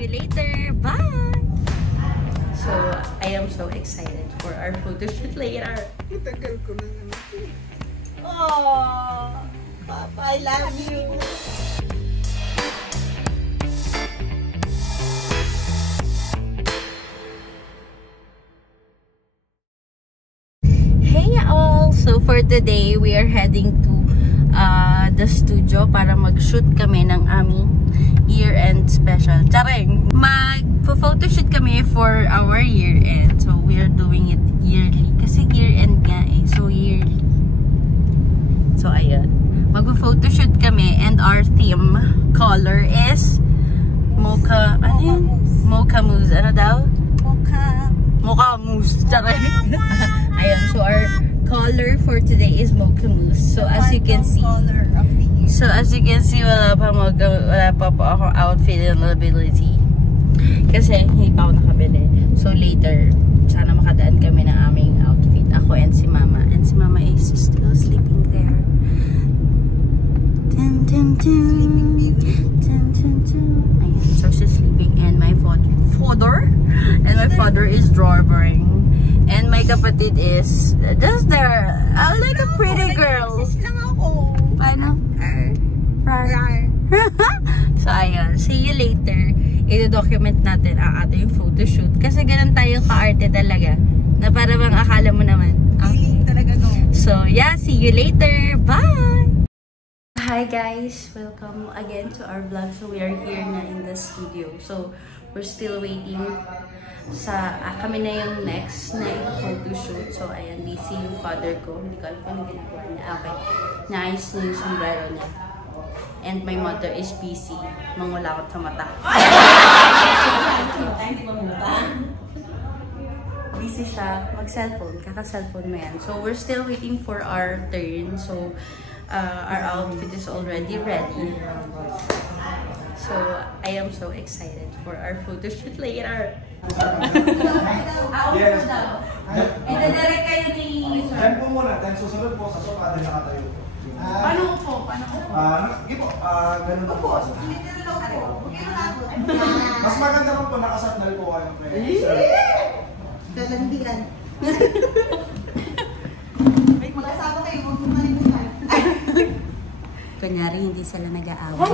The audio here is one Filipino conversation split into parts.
you later. Bye! So, I am so excited for our photo shoot later. Tagal ko na naman. Oh, Papa, I love you. Hey all! So for today, we are heading to the studio para mag-shoot kami ng aming year-end special. Charing! Mag-photoshoot kami for our year-end. So we are doing it yearly. Kasi year-end nga eh. So yearly. So ayun. Mag-photoshoot kami and our theme color is Mocha... Ano yun? Mocha Mousse. Ano daw? Mocha Mousse. Charing! Ayun. So our color for today is Mocha Mousse. So as you can see, wala pa po akong outfit availability. Kasi hindi pa ako nakabili. So later, sana makadaan kami ng aming outfit. Ako and si Mama. And si Mama is still sleeping there. Dun, dun, dun. Dun, dun, dun. Ayun. So she's sleeping and my father is drawing. And my kapatid is just there. Like a pretty girl. Sis lang ako. Paano? So ayun, see you later. I-document natin ang ating photoshoot. Kasi ganun tayo ka-arte talaga. Na para bang akala mo naman. Feeling talaga no. So yeah, see you later. Bye! Hi guys! Welcome again to our vlog. So we are here na in the studio. So we're still waiting sa kami na yung next na photoshoot. So ayan, busy yung father ko. Hindi ko alam kung ano ginagawa niya. Okay. Naayos na yung sombrero niya. And my mother is busy. Mangulakot sa mata. Busy siya. Mag-cellphone. Kaka-cellphone mo yan. So we're still waiting for our turn. So our outfit is already ready. So I am so excited for our photoshoot later. Yes. Ida-direct kayo ni Sir. Diyan po muna. Then susunod po sa sofa din nakatayo. Paano po? Sige po. Ganun po. Mas maganda po nakasandal po kayo. Kalandian. Mag-asama kayo, huwag mong kalimutan. Kunyari, hindi sila nag-aaway.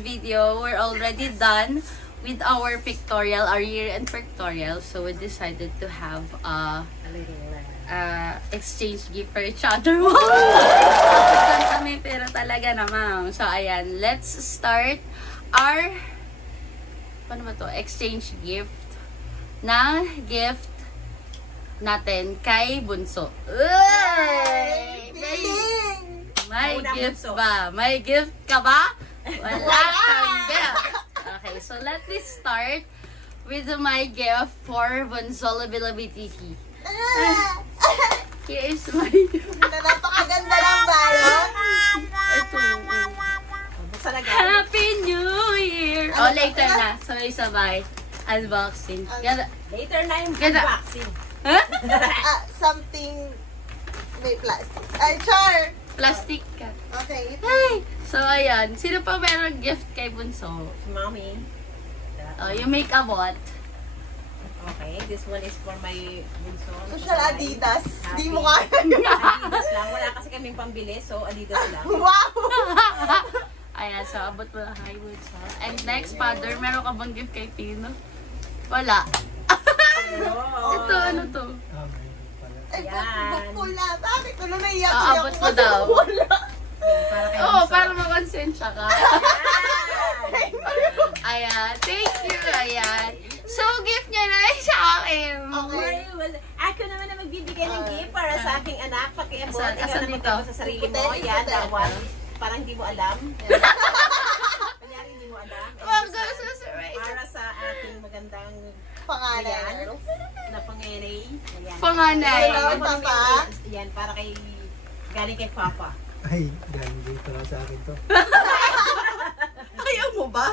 Video, we're already done with our pictorial, our year-end pictorial. So we decided to have a exchange gift for each other. Kami pero talaga naman. So ayan, let's start our exchange gift na gift natin kay Bunso. May gift ba? May gift ka ba? Wala kang gift. Okay, so let me start with my gift for Bunso Bilabitiki. Here is my gift. Napakaganda ng balon. Ito. Happy New Year! Oh, later na. Sabay-sabay. Unboxing. Later na yung unboxing. Huh? Something may plastic. Ay, char! Plastic ka. Okay. Hey! So, ayan. Sino pa meron gift kay Bunso? Mommy. Oh, you make a what? Okay, this one is for my bunso. Social Adidas. Di mo kaya. Adidas lang. Wala kasi kaming pambili, so Adidas lang. Wow! Ayan, so abot mo lang high wood sa. And next, father, meron ka bang gift kay Tino? Wala. Ito, ano to? Ay, Yan. bakula. Bakit? Ano naiyak? Abot mo daw. Wala. Para kay Oo, Bunso. para makonsensya ka. Ayan, thank you. Ayan. So, gift niya na rin sa akin. Okay. Ako naman na magbibigay ng gift para sa aking anak. Pakiabot. Asan- Ikaw asan na dito? magkakaroon sa sarili mo. Puti, Yan, puti. bawal. Parang hindi mo alam. Kunyari hindi mo alam. Wag ka sa surprise. Para sa aking magandang Pangalan. na pangyayari. Ayan. Panganay. Wala. Papa? Yan, para kay galing kay Papa. Ay, galing dito lang sa akin to. Ayaw mo ba?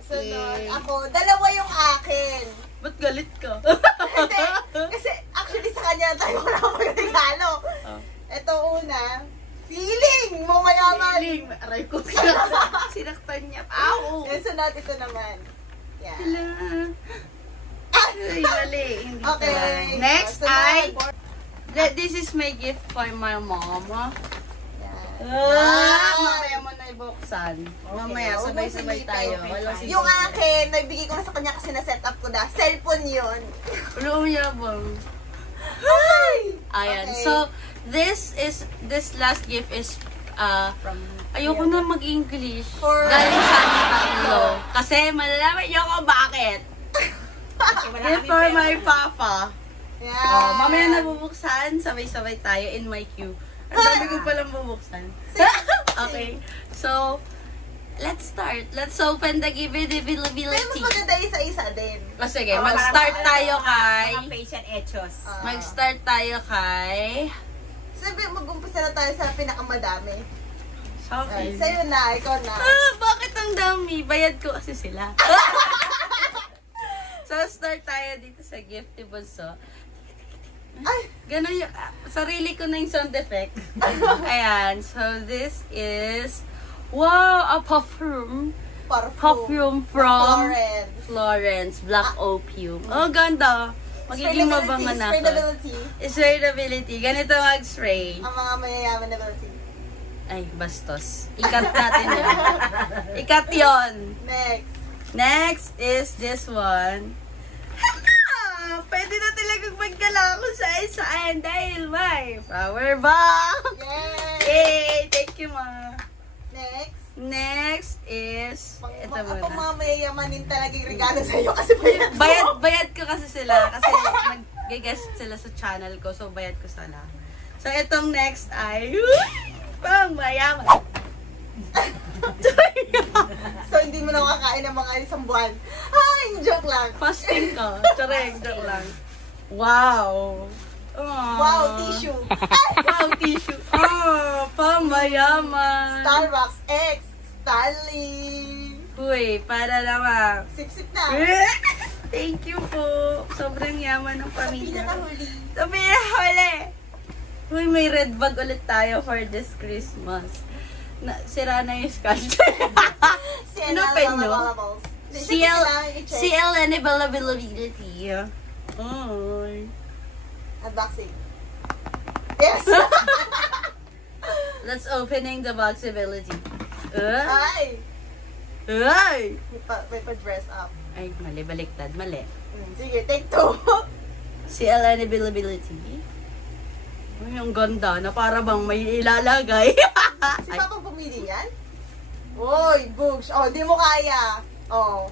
Sunod. Ako, dalawa yung akin. Ba't galit ka? Hindi. Kasi actually sa kanya tayo wala akong regalo. Ito una. Feeling mo mayaman. Feeling. Aray ko. Sinaktan niya. Ow! Yung sunod, ito naman. Yan. Hala. Ay, mali. Hindi Okay. pala. Next Sunod. ay, this is my gift for my mom. Yan. Mamaya mo na ibuksan. Mamaya, Huwag sabay-sabay mong tayo. silipin. Walang silipin. Yung akin, naibigay ko na sa kanya kasi na-set up ko na. Cellphone yun. Ulo yabang. Ay! Ayan. Okay. So, this last gift is, ayoko na mag-English. For- Galing sa amin tatlo. Kasi malalaman niyo kung bakit. Gift for my papa. Yan. Mamaya na bubuksan. Sabay-sabay tayo in my queue. Ang dami ko palang bubuksan. Okay. So, let's start. Let's open the Pero mas giveability. maganda isa-isa din. O sige, mag-start tayo kay... Mga facial etchos. Mag-start tayo kay... Sabi, mag-umpisa na tayo sa pinakamadami. Sa Ay, akin. sa'yo na, ikaw na. Bakit ang dami? Bayad ko kasi sila. So, start tayo dito sa gift ni Bunso. Ay, Ganon yung, sarili ko na yung sound effect. Ayan. So, this is, wow, a perfume. Perfume from Florence. Florence, Black Opium. Oh, ganda. Magiging mabangan na ako. Sprayability. Sprayability. Ganito mag-spray. Ang mga mayayaman na ability. Ay, bastos. Ikat natin yun. Ikat yun. Next. Next is this one. Hala! Pwede na talagang magkala ko sa isaan dahil may power bank. Yay! Yay! Thank you, ma. Next. Next is, ito Ako muna. mga mayayamanin talaga yung regalo sa'yo kasi bayad mo. Bayad ko kasi sila. Kasi mag-guest sila sa channel ko. So, bayad ko sana. So, itong next ay, pang mayaman. So, hindi mo na makakain ng mga isang buwan. Ay, joke lang. Fasting ka. Chareng, joke lang. Wow. Aww. Wow, tissue. Wow, tissue. Oh, pang mayaman. Starbucks X. Stanley. Uy, para naman. Sip-sip na. Thank you po. Sobrang yaman ng pamilya. Pinakahuli. Sabi na huli. Uy, may red bag ulit tayo for this Christmas. Sira na yung scotch. Inopen nyo? CL and availability. Oy. Unboxing. Yes! Let's opening the boxability. Ay! Ay! May pa-dress up. Ay, mali. Baliktad. Mali. Sige, take two. CL and availability. Uy, ang ganda na para bang may ilalagay. Si Papa pumili yan? Uy, books. Oh, di mo kaya. Oh.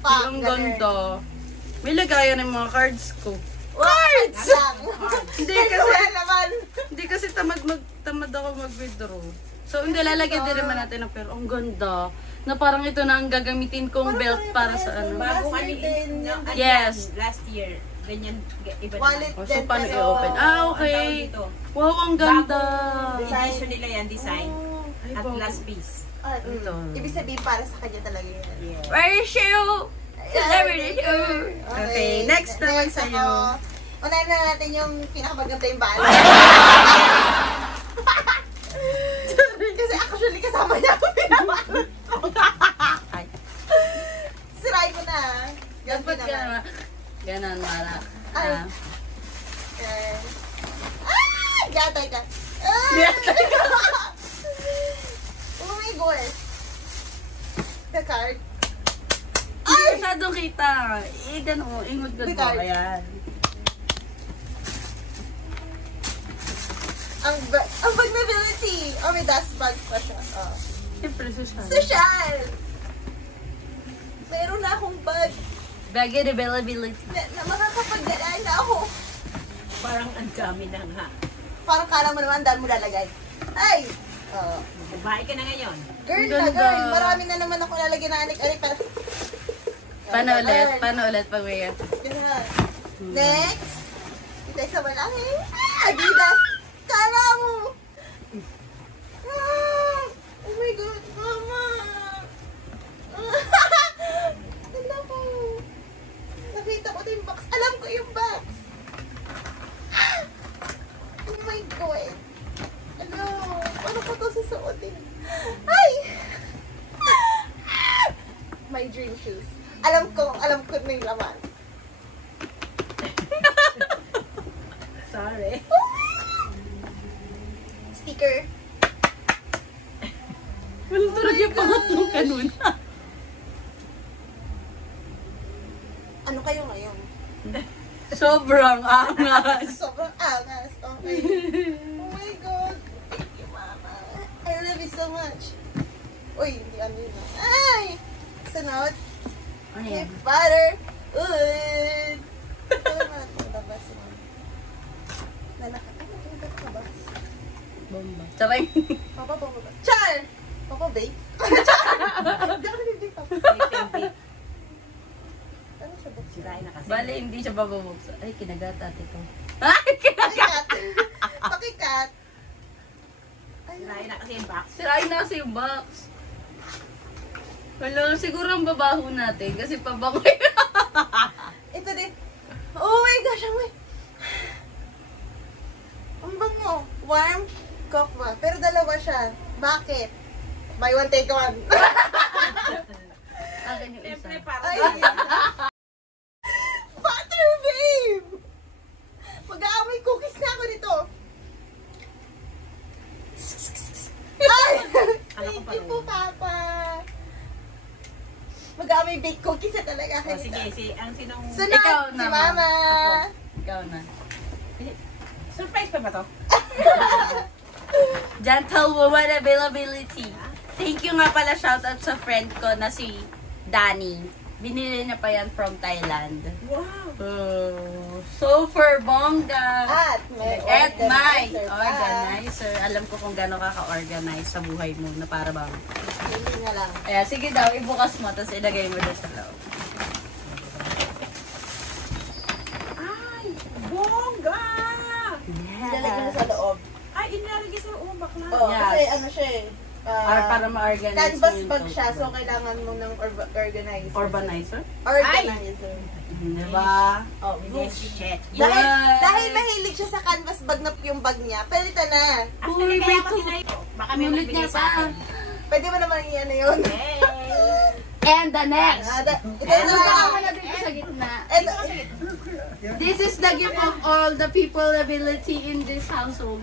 Ay, ang ganda. May lagayan ng mga cards ko. Cards! Lang. Hindi Kasi kasi, wala naman. hindi kasi tamad ako mag-withdraw. So, hindi lalagyan din naman natin ng pero ang ganda. Na parang ito na ang gagamitin kong belt para sa ano. Bagong Last ano year din yun? yun. Yes. Last year. Ganyan, iba Wallet Oh, naman. so, din paano pero... i-open? Ah, Ang tawag okay. dito. Wow, ang ganda. Bagong edition nila yan, design. Ay, At bago. last piece. Ah, Ito. Ibig sabihin para sa kanya talaga yun. Yeah. Where is you? Celebrity shoe. Okay, next naman sa'yo. ako. Unahin na natin yung pinakamaganda yung bala. Kasi actually kasama niya ako pinamahal. Ay, Sirain ko na. dapat Ganti ka naman. naman. Ganon, Mara. Ay. Ah. Okay. Ah! Gatay ka. Ah! card. Hindi masyadong kita. Gano'n, ingot ko. May card. Ayan. Ang vulnerability. Oh, may dust bag pa siya. Oh. Siyempre, social. Social! Meron na akong bag Bagay availability. na makakapagdala na ako. Parang ang dami na nga. Parang kala mo naman, dahil mo lalagay. Ay! Oh. Babae ka na ngayon. Girl Ang na, ganda. girl. Marami na naman ako lalagyan na anik-anik. Paano ulit? Paano ulit pag may... Next! Ito sa malaki. Adidas! Kala mo! Oh my God, Mama! Ganda ko. Nakita ko yung box. Alam ko yung box. Oh my God. Ano? Paano ko ito susuotin? Ay! My dream shoes. Alam ko na yung laman. Sorry. Sticker. Wala talaga yung pangatlong kanuna. Ano kayo ngayon? Sobrang angas. Sobrang angas. Okay. Oh my God. Thank you, Mama. I love you so much. Uy, hindi ano yun. Ay! Sunod. Ano Hey, yan? butter. Good. Ito na ito. Labas mo. Lalaki. Ano ito? Labas. Bomba. Charay. Papa. Char! Papa, babe. Hindi ako nabibig, Papa. Ano siya ba? Sirain na kasi. Bale, hindi siya bababuksa. Ay, kinagat ate ko. Ay, kinagat! Pakikat. Pakikat. Sirain na kasi yung box. Sirain na kasi yung box. Wala, siguro ang babaho natin kasi pabango yun. Ito din. Oh my gosh, amoy. Ang bango. Warm cocoa. Pero dalawa siya. Bakit? Buy one, take one. Akin yung isa. Siyempre, para Ay. Butter, babe! Mag-aamay cookies na ako nito. Ay! Alam ko Thank you pa po, rin. Papa. Mag-aamay baked cookies na talaga. O, sige, ang sinong... Sunod, Ikaw si naman. Mama. Ikaw na. Surprise pa ba to? Gentle woman availability. Thank you nga pala, shoutout sa friend ko na si Danny. Binili niya pa yan from Thailand. Wow! Super bongga! At may At my organizer pa. organizer. Alam ko kung gano'n ka ka-organize sa buhay mo na para bang. Hindi nga lang. Kaya sige daw, ibukas mo, tapos ilagay mo doon sa loob. Ay! Bongga! Ilalagay mo sa loob. Ay, inalagay sa loob. Bakla. Oh, Yes. kasi ano siya eh. Para ma-organize Canvas mo yung bag siya, tote so bag. kailangan mo ng organizer. Urbanizer? Organizer. Diba? Oh, Yes, shit. Dahil mahilig siya sa canvas bag na yung bag niya, pwede na. Actually, Uy, kaya may ko sinay. Baka may Ulit nagbigay niya sa pa. akin. Pwede mo naman yan na yun. Hey! And the next! Ito Ano na. ba ka na dito sa gitna? Ito. This is the gift of all the people ability in this household.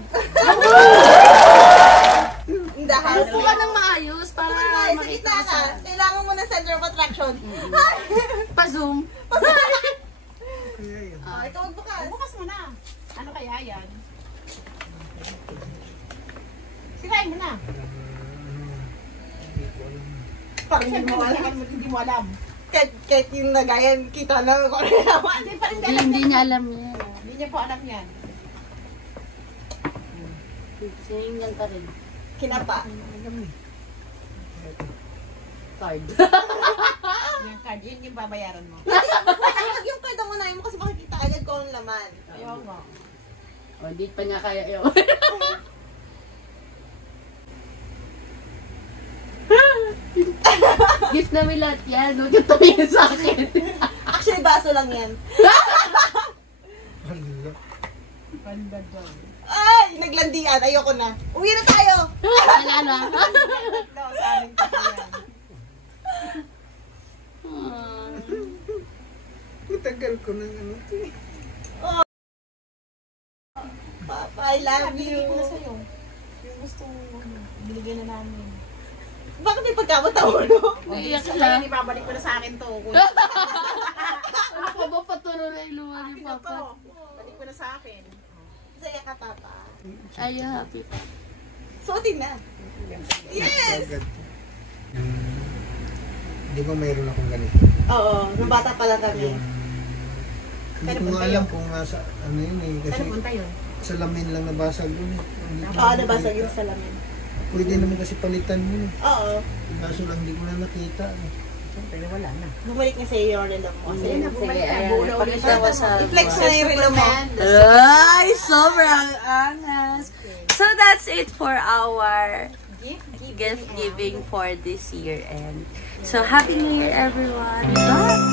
In the house. Upo ka ng maayos para Sa makita gitna ko ka. sa... Kailangan mo ng center of attraction. Pa-zoom. Oh, ito magbukas. Bukas mo na. Ano kaya yan? Sirain mo na. Parang Hindi mo alam. Hindi mo alam. kahit yung nagayan, kita na kung ano naman. Hindi pa rin Hindi niya alam yan. Hindi niya po alam yan. Sininggan pa rin. Kinapa. Card. Yung card, yun yung babayaran mo. Yung card ang unahin mo kasi makikita agad ko ang laman. Ayaw nga. O, di pa niya kaya yun. Gift namin lahat yan. Huwag yung tumingin sa akin. Actually, baso lang yan. Ganda daw. Ay! Naglandian. Ayoko na. Uwi na tayo! Wala na. Daw, sa amin kasi yan. Matagal ko na ano ito eh. Papa, I love you. Binigay ko na sa'yo. Yung gusto mo, binigay na namin. Bakit may pagkamatawa, no? Naiyak Kaya siya. hindi babalik ko na sa akin to. Ano ka ba? Paturo na yung luha ni Akin na to. Papa. Balik ko na sa akin. Saya ka, Papa. Are you happy? Suotin na. Yes! Agad. Di ba mayroon akong ganito? Oo, nung bata pa lang kami. Hindi ko nga alam kung nasa ano yun eh. Kasi Saan punta yun? sa lamin lang nabasag yun eh. Hindi ko Oo, na nabasag nakita. yung salamin. Pwede naman kasi palitan yun eh. Oo. Kaso lang hindi ko na nakita eh. Siyempre, wala na. Bumalik na sa'yo yung relo mo. Kasi Sige, bumalik ayan. na. Buo na ulit. Pakita mo sa- I-flex na yung relo mo. Ay, sobrang angas. So that's it for our gift giving for this year end. So Happy New Year everyone. Bye!